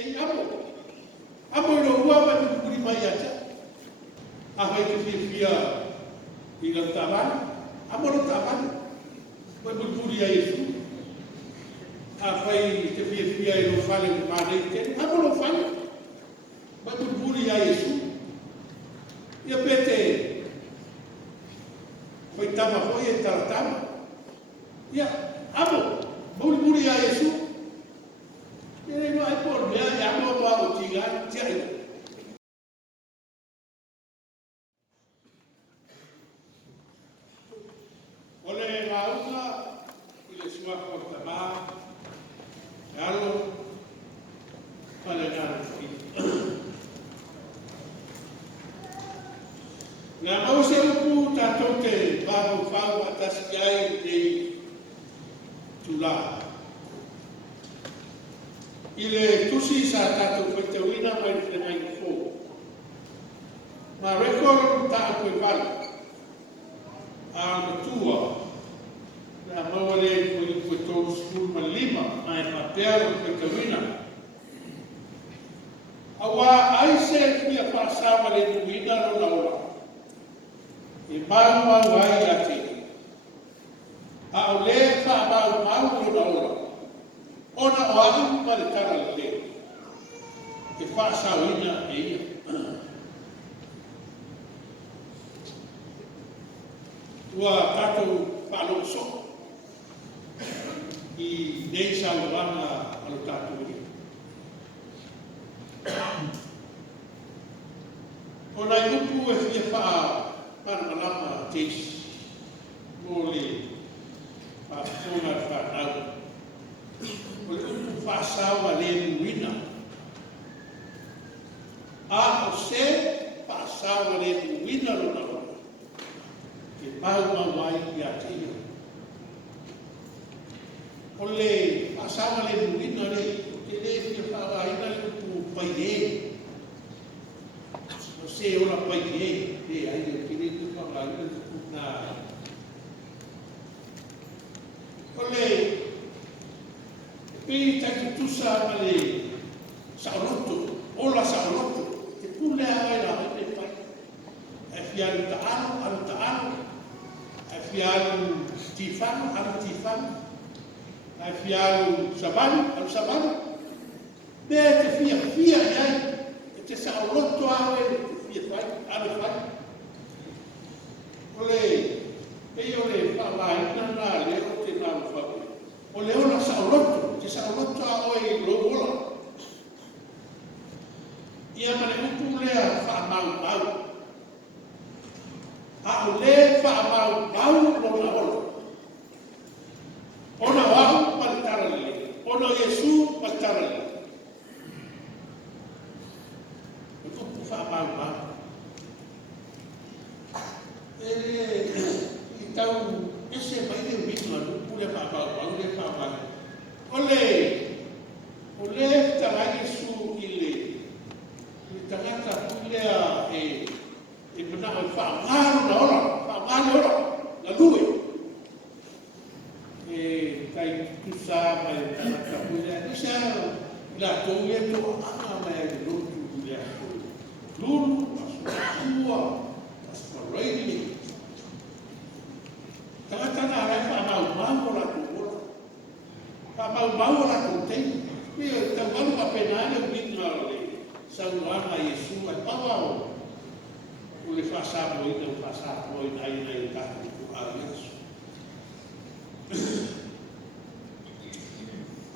ai amo. Amo i lo ua mai puri mai ata. A hai te fia i la tawani. Amo lo tawani. Mai puri ai Yesu. A fai te fia i lo fale ni mānei te. Amo lo fale. Mai puri ai Yesu. Ia pete foi tama foi e taratama. Ia, amo. Muri ai Yesu. Ele não é por mim, é amor para o tigar, tirar. Olha a outra, ele se vai cortar mais, caro, para ganhar filho. Na mão se o puta toque, babu fau atas kiai de tula. Ile tusi sa tatu foi te wina mai te mai fo. Ma rekor ta koe wala. A tua. Na mawale koe tō skul ma lima. Mai papel koe te wina. Awa aise kia whaasawa le wina no naura. E maua wai ate. A o le wha mau no naura. Ona o atu ma le tara le. E whaasawina e ia. Ua tātou whaaloso i nei sauranga alo tātou ia. Ona i upu e fia wha panamalama teisi. Mō le whaafona whanau. O le upu whaasawa le muina. A o se whaasawa le muina rona rona. Ke pau mawai i a teia. O le whaasawa le muina le, ke le fia whaawaina le upu pai e. O se ola pai e, le ai o ke le tu whaawaina le upu na. O le Pei taki tusa ma le saoroto, ola saoroto, te pule hae la hene pai. E fiaru ta'ano, e fiaru tifano, e fiaru sabanu. Me te fia iai, e te saoroto hae, te fia pai, ane pai. Ole, pei ole whawaina na leo te nāmu whawe. O le ola saoroto, te saoroto a oi logola. Ia mane upu lea whaamau. A o le whaamau lona ola. Ona wahu paritara le. Ona Yesu paritara le. Upu whaamau. I tau ese mai de wito anu pule whaamau le whaamau. O le tara Yesu i le tangata pulea e mana o whaamau na ora, na lue. E kai tusa mai tangata pulea, nisa la tōu e tō anga mai e lotu pulea. Lulu, pasua, paspareini. Tangata na rai whaamau la tō. Mau la contém, eu também não apenas eu vim na saluar a Yesu, mas para o lhe passar por aí, não passar por aí na etapa do aliança.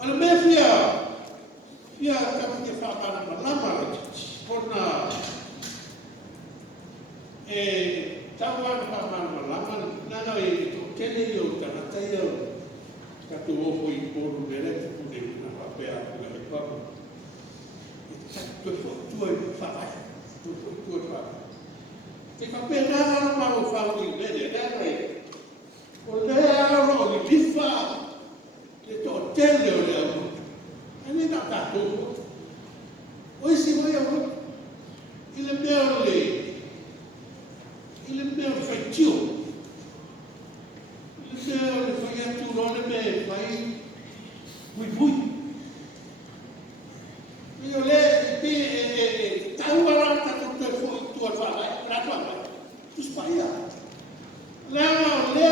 Olha minha filha acaba de falar na lama, por na estava falando na lama, não eu tenho eu também eu Katu opo I kōru mere te pune na whapea pula I whapa. Tue whaktua I whaai. Tue whaktua I whaai. Te whapea nāra mau whau I mere, nāra I. O lea aro o I liwha. Le tō tele o lea o. Ane nā kātou. O isi mai au. I le mea o le. I le mea o whaitio. Se o le whai atu rone me whai pui. Io le taua tanto tua fala, la tua. Tu spaglia. La le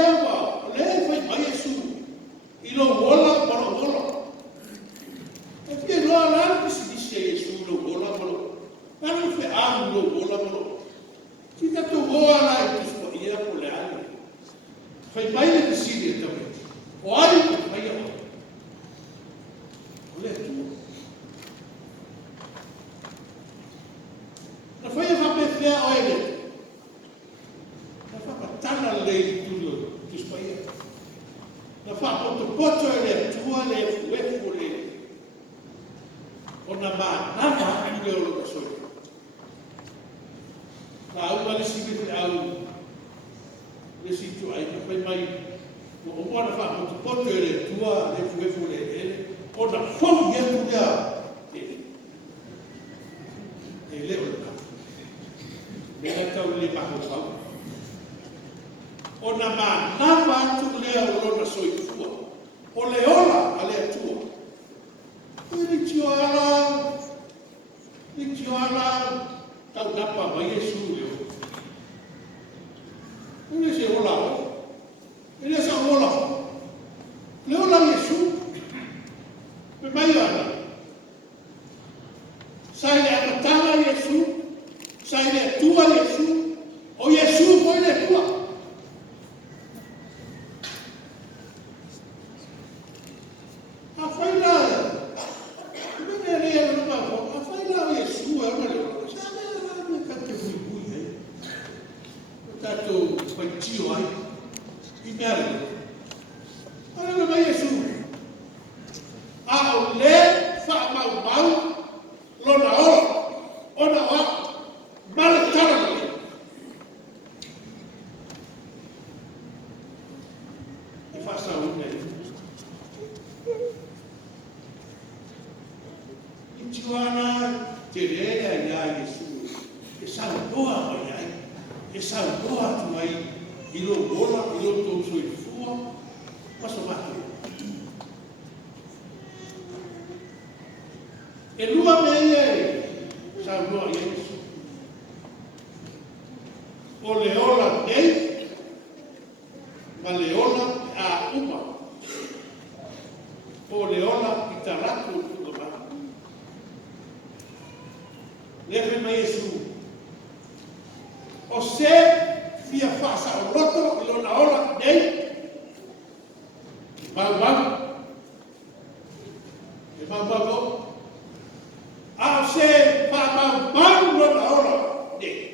fai mai su. Ilo vola vola. E poi lo la si dice su lo vola. Ma non fa lo vola. Ti dato vola e tu spaglia con le ali. Fai mai le decidi também. O ai fai io. Olha tu. Na foi a perfeita olha. Na foi para tana lei tudo que espanha. Na foi poto ele tua le fuele. Ona ma nada ainda o que sou. Na uma le sibi au le situ ai na foi mai o ona fa poto ele tua le fuele ele. Ona foi ele dia. Ele Nella taule mahau. O na nava tu lea o lona soifua. O le ola a lea tua. Ni tioala, tau napa mai Yesu leo. Ni se ola o. Ni se ola. Le ola Yesu. Me mai ana. Sai le amatanga Yesu. Sai le tua Yesu, o Yesu foi le tua. A fai lá, não é ele não vai falar. A fai lá o Yesu é uma leoa. Já não é canto bui né. Tanto foi tio aí, e merda. Olha não vai Yesu. A o le fa mau lona ona o Malatara. E faça aí. E Tijuana, Tereia, e isso. E saldoa, olha. E saldoa, tu aí. E lobola, e lotou sua fua. Posso matar. E lua meia, saldoa, isso. O leola dei, ma leola a uma. O leola itaraku tudo mais. Leve me Yesu. Você via faça o roto e na hora dei. Bau. E bau. A você bau na hora dei.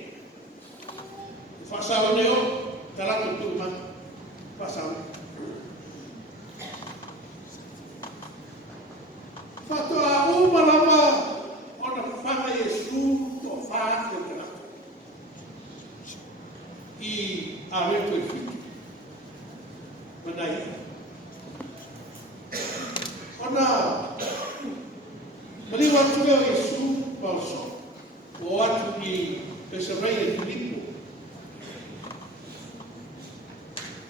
Faça o neo, taraku tudo mais. Faça o. Fato a uma lava, ona fala Yesu, to faz e a ver foi feito. Mandai. Ona, mas o atu é Yesu, balso. O atu de Pesareia de Filipe.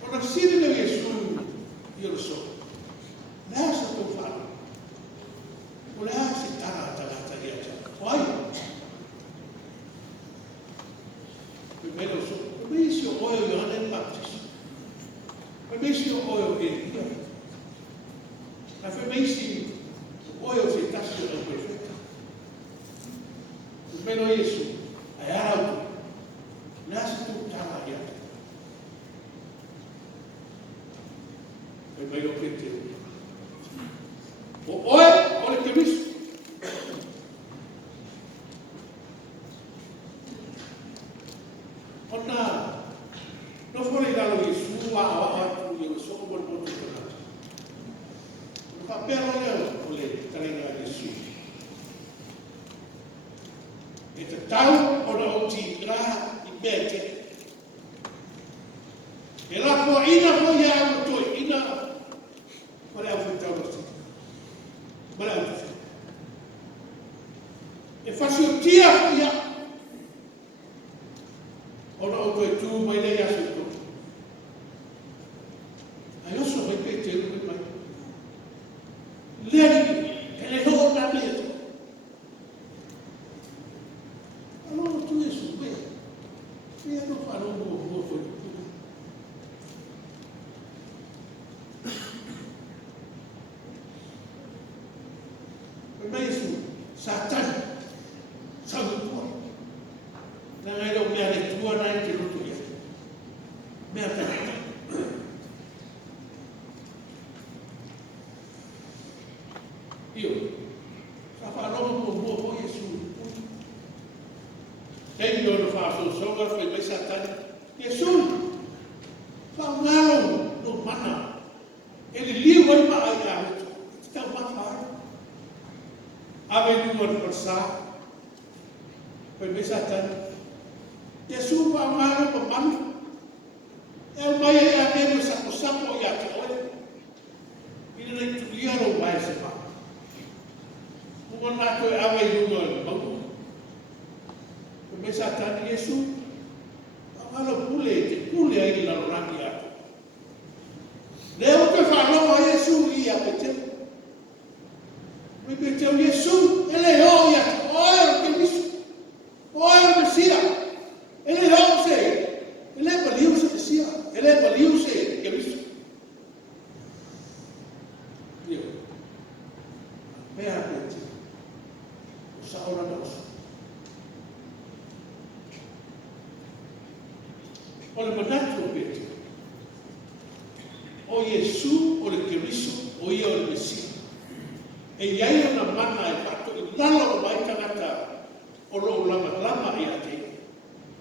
Ona siri de Yesu, eu sou. Nessa tu fala. Olha se tá Olha. Primeiro sou. Primeiro se o Johannes Baptista. Primeiro se o Elia. A primeiro se o se tá se o profeta. Primeiro isso. Aí algo. Nessa tu tá Primeiro que tem. Olha que isso. Ona, não foi dar o isso, eu sou como o outro. O papel olha, trabalhar isso. Então, tal ou não tirar e mete. Ela foi a tua ina. Olha o que você. Olha. E faz o dia ya. Ora o tu mai le aso tu. Aí eu sou repetindo mais. Lere, ele não dá medo. mai Yesu Satan sau tua. Na ngai lo mea le tua na te roto ia. Mea ta. Io. Sa fa lo mo Yesu. Dei no no fa so ga foi mai Satan. Yesu. Fa ngalo no mana. Ele liu ai ma ai a. Sta ma fa. Ave no persa. Foi mai Satan. Yesu pa ngalo pa man. Eu mai ai a ne sa ko sa ko ya te ole. Ina le tu ia ro mai se pa. Mo na ko ave no no. Foi Satan Yesu. Ngalo pule ai la raki atu. Leo ke whanonga Yesu i a pete. Me pete o Yesu, ele ho ia, oe o ke misu, oe o Mesia, ele ho se, ele paliu se Mesia, ele paliu se ke misu. Io, mea pete, o saora nosu. O le manatu o pete. O Yesu, o le Keriso, o ia o le Mesia. E iai ona mana e pato i lalo o mai tangata o lo lama i a te.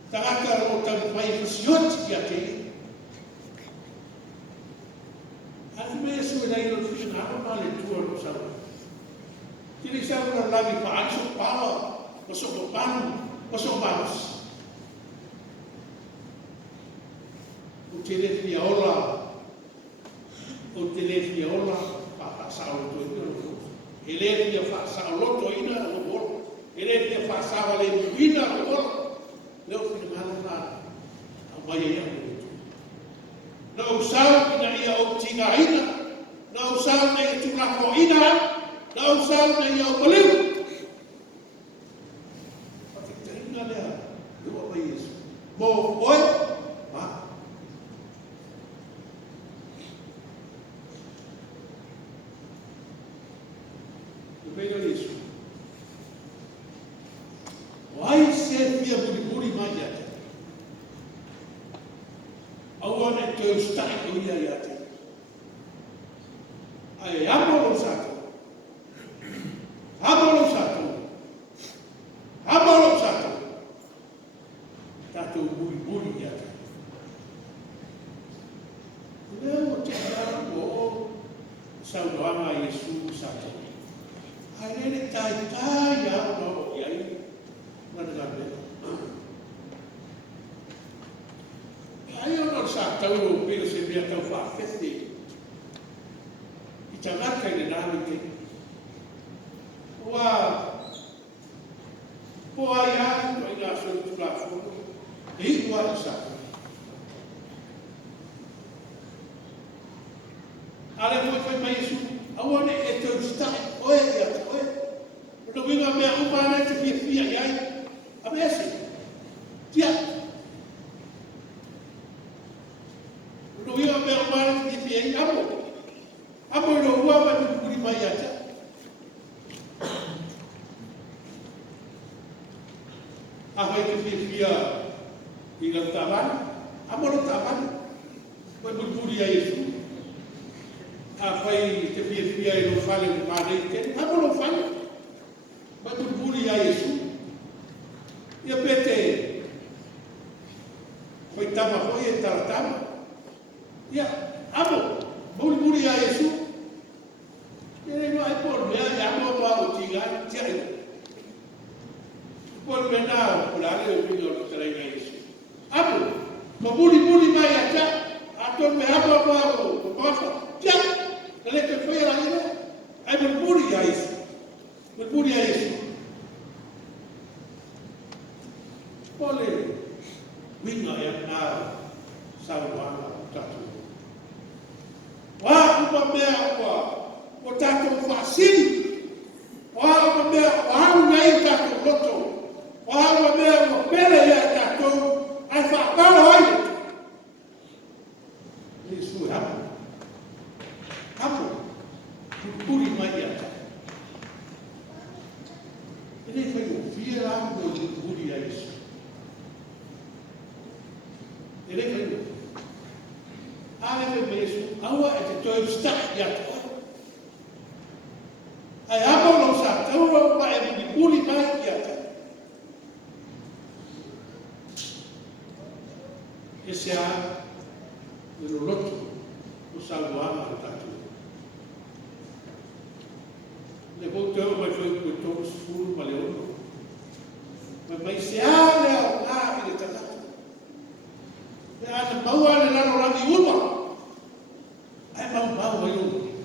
Tangata o tau mai fasioti i a te. Ati me Yesu e nei no fina ama le tua no sawa. Tiri sawa na lavi pa anso pawa, o so ko panu, o so maus. O tere fia ola, o telefi ola fa sao to ina ele fia fa sao loto ina o bol ele fia fa sao le ina o bol leo fina mana na mai ia no sao ina ia o tinga ina no sao na tu na ko ina no sao na ia o boliu pati tinga le do mai Yesu mo oi ma Pega isso. Vai ser via buri mai ate. Awana te ustai ko ia ate. Ai amolo sato. Amolo sato. Amolo sato. Tato buri ate. Leo te daro saudoanga Yesu sato. Ai ele tai au no i ai mana gabe. Ai ono sa tau o pelo se via tau fa festi. I tangaka i nami te. Po ai ai no i nga so tu la fo. E ua sa. Ale mo foi mai Yesu. Awane e te ustai oe ia oe. No winga mea umana te fia iai. A mesi. Tia. No winga mea umana te fia iai. Amo. Amo no ua ma te kuri mai ata. A vai te fia i ngā tāwana. Amo no tāwana. Vai kuri a Yesu. A fai te fia e no fale mo mare te. Amo no fale. Ma tu buri a Yesu. Ia pete. Fai tama foi e taratama. Ia, amo. Buri a Yesu. Ia no ai por mea e amo pa o tiga. Tia e. Por mena o pulare o pingo o trai a Yesu. Amo. Ma buri mai a tia. Ato me amo pa o papa. Tia. Ele te foi lá ina. Ai buri a Yesu. Buri a Yesu. Ole winga e na sauana tatu. Wa upa mea kwa o tatu fasili. Wa upa mea wa ngai tatu loto. Wa upa mea o pele ya tatu ai fa palo ai. Yesu hapo. Hapo. Buri mai ata. ele foi o fia lá no Uri a isso. Ele foi o. Ale mesmo, aua é de todo está e a ai amo não sabe, então não vai de Uri mais e a esse ano no loto o salvama o tatu. Levou o teu, mas foi o teu escuro, valeu. Mas se há, né, ele está lá. Ada bawa le lalo lagi uma. Ai bawa yo.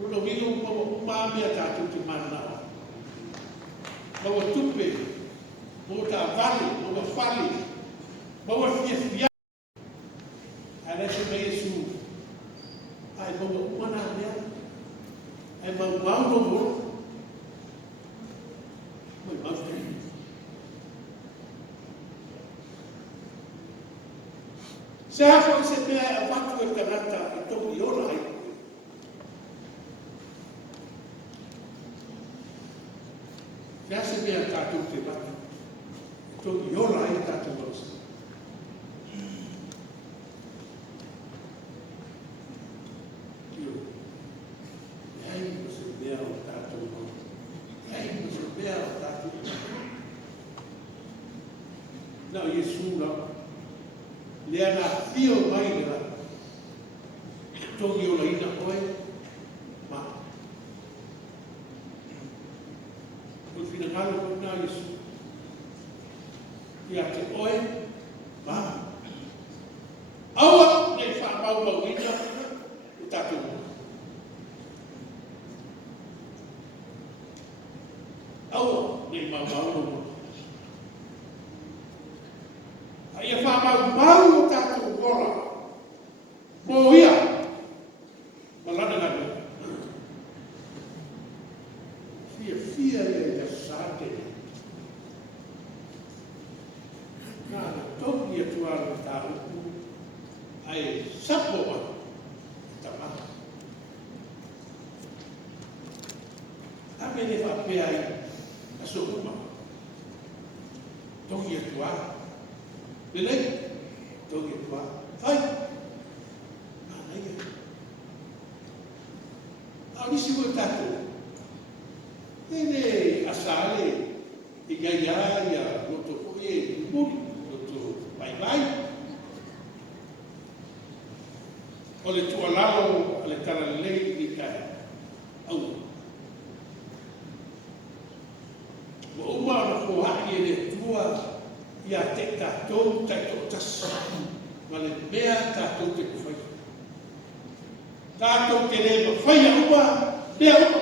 Ulo wilu uma mia tatu te mana. Bawa tupe. Bawa vale, bawa fali. Bawa fia. Ada se Yesu. Ai bawa mana dia. Ai bawa no. Saya pun sebenarnya waktu berkata itu biola itu. Saya sebenarnya kata itu biola itu kata bos. Não, isso não. Dia nak feel mai dah. Togi orang ini koi, mak. Mungkin kalau pun nak Yesus, dia koi, mak. Awak ni faham bau ini, kita tu. Awak ni bau. Ia faham bau tak bola, boya, malah dengan fia yang jasad. Nah, tu dia tuan tahu, ai siapa tamam. Apa ni apa ai asuk rumah, tu dia tuan. Belai, tu gitu Hai, mana ya? Ini semua tahu. Ini asal igaya ya, untuk kuye, untuk baik-baik. Oleh tua lalu, oleh cara lei dikai. Allah. Umar nak kuat ini tua. Ya te tatou tas wale mea tatou te kufai tatou te le mawhai a ua lea ua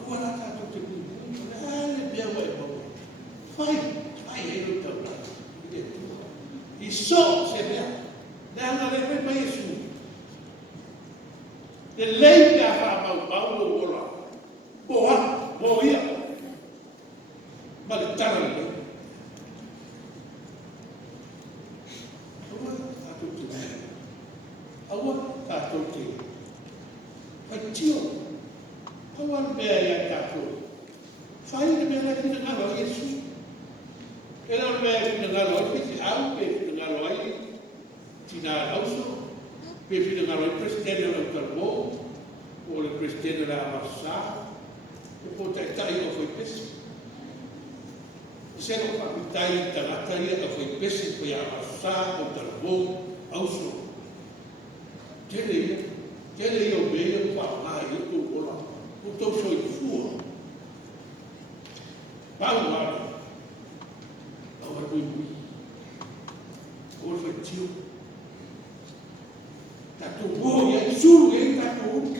aua la tatou te kufai ale mea ua e maua whai e no tau la I so se mea le ana le mai mai Yesu le lei mea wha mau o ola boa bo ia balik tangan itu. Awak takut tu. Kecil. Awak bayar takut. Saya bayar kita dengan Yesus. Kalau bayar dengan Yesus, awak bayar dengan Yesus. Tidak langsung. Bayar dengan Presiden yang terbaik, oleh Presiden yang besar. Kita tak tahu apa itu. Saya nak berbicara tentang kaya apa basic yang asal terbuat ausro. Jadi yang beliau pakai itu orang untuk soal bawa ibu, orang kecil, tak tahu yang suruh yang tak tahu,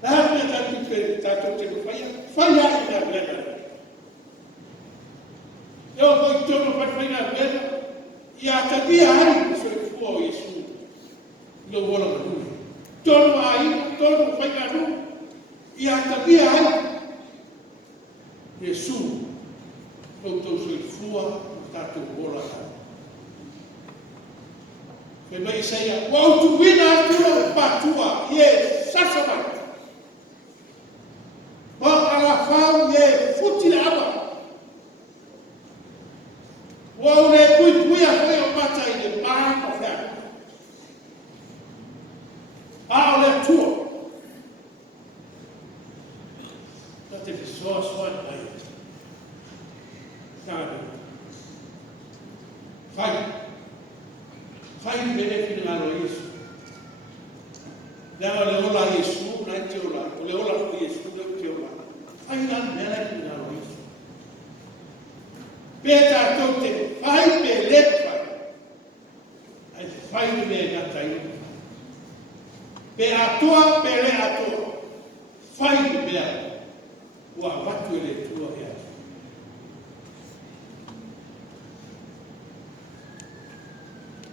tak tahu faya tidak berada. Eu vou então não vai fazer nada e até dia aí isso foi isso não vou lá no todo aí todo vai ganhar e até dia aí Jesus não tô se fua tá tu bola e bem saia o tu vina tu patua yes Ua o le pui a koe o mata I le maa o hea. A o le tua. Na te fisoa soa mai. Kāna. Fai mene ki ngaro Yesu. Nā le ola Yesu, nai te ola. O le ola ko Yesu, nai te ola. Fai lan mene ki ngaro Yesu. Pētā tau te fai pe le fai. Ai fai me ngata I. Pe atoa, pe le atoa. Fai mea. Ua watu e le tua hea.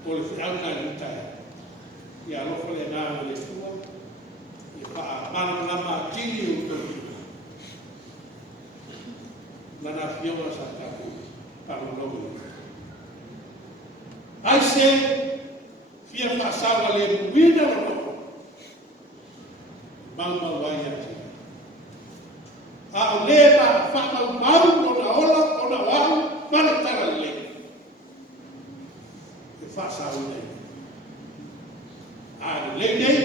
O le whiauna I utai. Ia loko le ngā le tua. Ia paa mana kini o tōki. Nana whiauna sa tāku. Pano nogu. Ai se, fia whaasawa le muina o nogu. Mau wai ati. A o le ma whamau mau o na ola, o na wahu, mana tara le. E whaasawa nei. A le nei